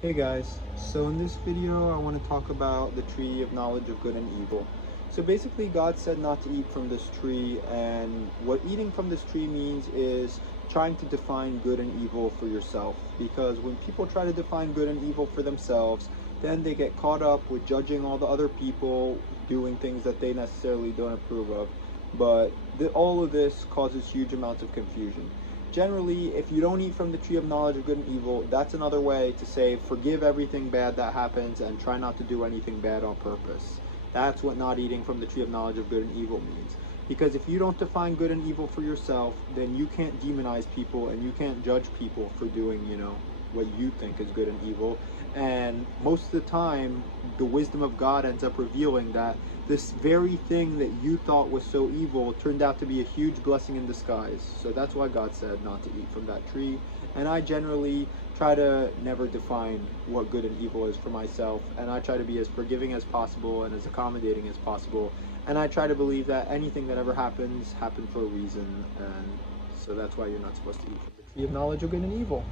Hey guys, so in this video I want to talk about the tree of knowledge of good and evil. So basically God said not to eat from this tree, and what eating from this tree means is trying to define good and evil for yourself, because when people try to define good and evil for themselves, then they get caught up with judging all the other people doing things that they necessarily don't approve of. But all of this causes huge amounts of confusion. Generally, if you don't eat from the tree of knowledge of good and evil, that's another way to say forgive everything bad that happens and try not to do anything bad on purpose. That's what not eating from the tree of knowledge of good and evil means. Because if you don't define good and evil for yourself, then you can't demonize people and you can't judge people for doing, what you think is good and evil. And most of the time, the wisdom of God ends up revealing that this very thing that you thought was so evil turned out to be a huge blessing in disguise. So that's why God said not to eat from that tree. And I generally try to never define what good and evil is for myself. And I try to be as forgiving as possible and as accommodating as possible. And I try to believe that anything that ever happens happened for a reason. And so that's why you're not supposed to eat from the tree of knowledge of good and evil.